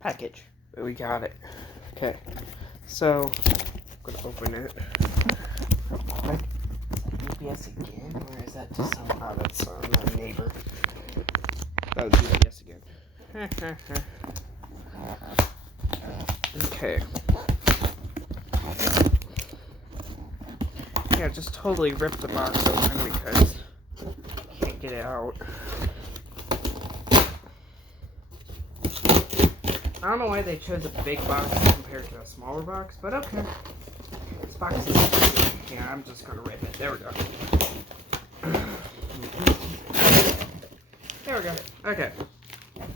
package. We got it. Okay, so I'm gonna open it real quick. UPS again, or is that just some? Oh, that's my neighbor. That was UPS again. Okay. Yeah, just totally ripped the box open because I can't get it out. I don't know why they chose a big box compared to a smaller box, but okay. This box is... Yeah, I'm just gonna rip it. There we go. There we go. Okay.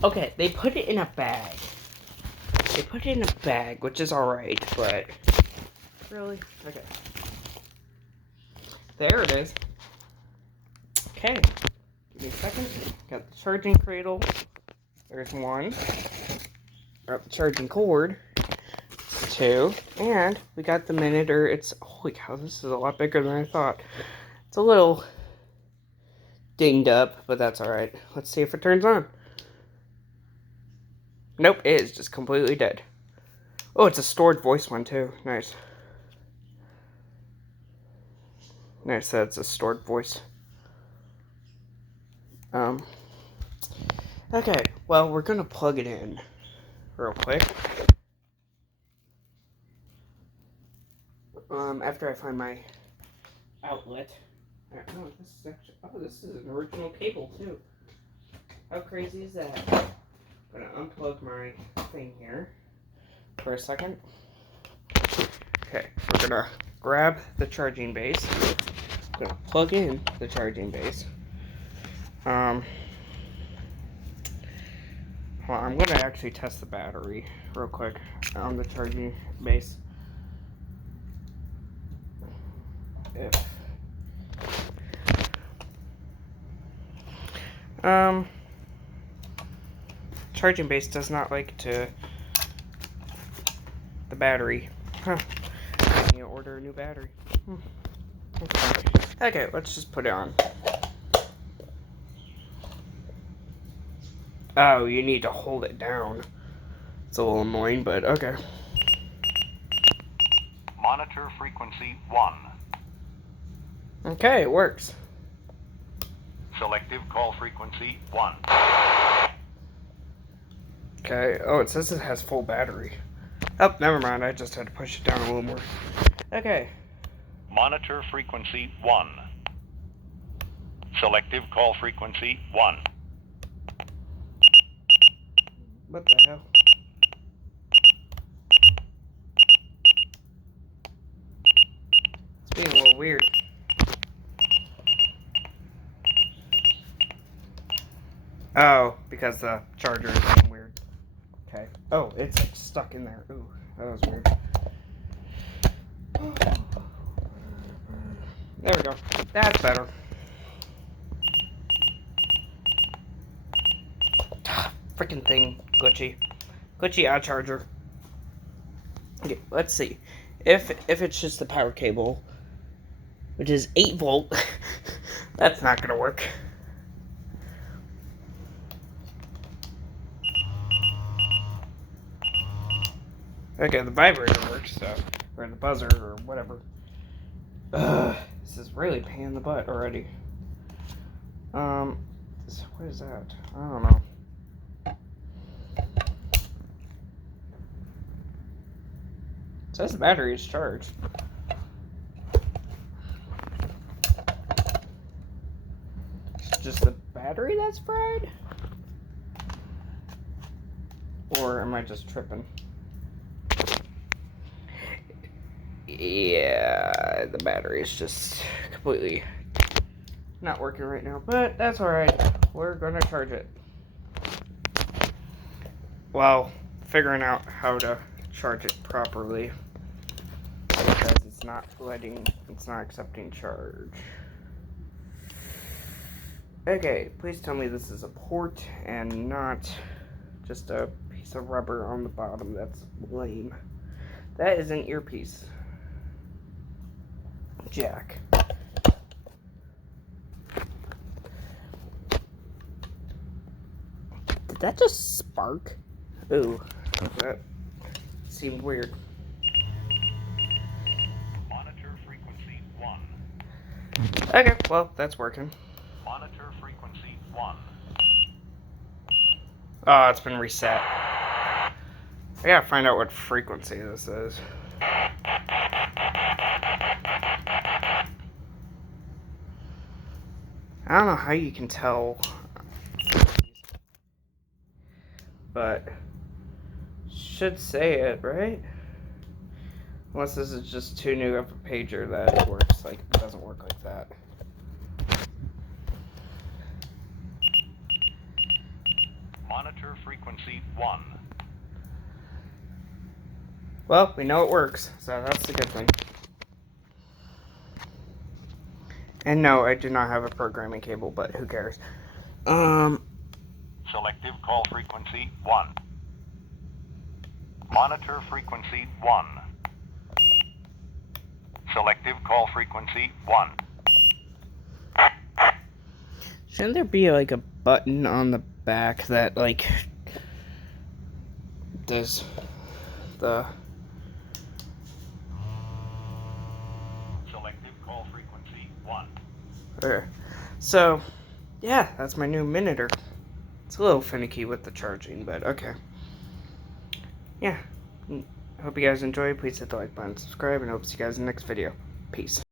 Okay, they put it in a bag. They put it in a bag, which is alright, but... Really? Okay. There it is. Okay. Give me a second. Got the charging cradle. There's one. Got the charging cord. It's two. And we got the minitor. It's... Holy cow, this is a lot bigger than I thought. It's a little dinged up, but that's alright. Let's see if it turns on. Nope, it is just completely dead. Oh, it's a stored voice one too. Nice. Nice that it's a stored voice. Okay, well, we're gonna plug it in real quick. After I find my outlet. Oh, this is actually, oh, this is an original cable too. How crazy is that? I'm gonna unplug my thing here for a second. Okay, we're gonna grab the charging base. I'm gonna plug in the charging base. Well, I'm gonna actually test the battery real quick on the charging base. Charging base does not like the battery. Huh. I need to order a new battery. Okay, let's just put it on. Oh, you need to hold it down. It's a little annoying, but okay. Monitor frequency 1. Okay, it works. Selective call frequency 1. Okay, oh, it says it has full battery. Oh, never mind, I just had to push it down a little more. Okay. Monitor frequency 1. Selective call frequency 1. What the hell? It's being a little weird. Oh, because the charger is being weird. Okay. Oh, it's like stuck in there. Ooh, that was weird. There we go. That's better. Freaking thing. Glitchy. Glitchy charger. Okay, let's see. If it's just the power cable, which is 8 volt, that's not gonna work. Okay, the vibrator works, so, or the buzzer, or whatever. This is really pain in the butt already. What is that? I don't know. It says the battery is charged. It's just the battery that's fried? Or am I just tripping? Yeah, the battery is just completely not working right now, but that's alright. We're gonna charge it. Well, figuring out how to charge it properly because it's not accepting charge. Okay, please tell me this is a port and not just a piece of rubber on the bottom. That's lame. That is an earpiece jack. Did that just spark? Ooh, That seemed weird. Monitor frequency 1. Okay, well, that's working. Monitor frequency 1. Oh, it's been reset. I gotta find out what frequency this is. I don't know how you can tell, but should say it, right? Unless this is just too new of a pager that it works like it doesn't work like that. Monitor frequency 1. Well, we know it works, so that's the good thing. And no, I do not have a programming cable, but who cares? Selective call frequency 1. Monitor frequency 1. Selective call frequency 1. Shouldn't there be like a button on the back that like does the Selective call frequency 1. okay. So yeah, that's my new minitor. It's a little finicky with the charging, but okay. Yeah. Hope you guys enjoyed. Please hit the like button, subscribe, and hope to see you guys in the next video. Peace.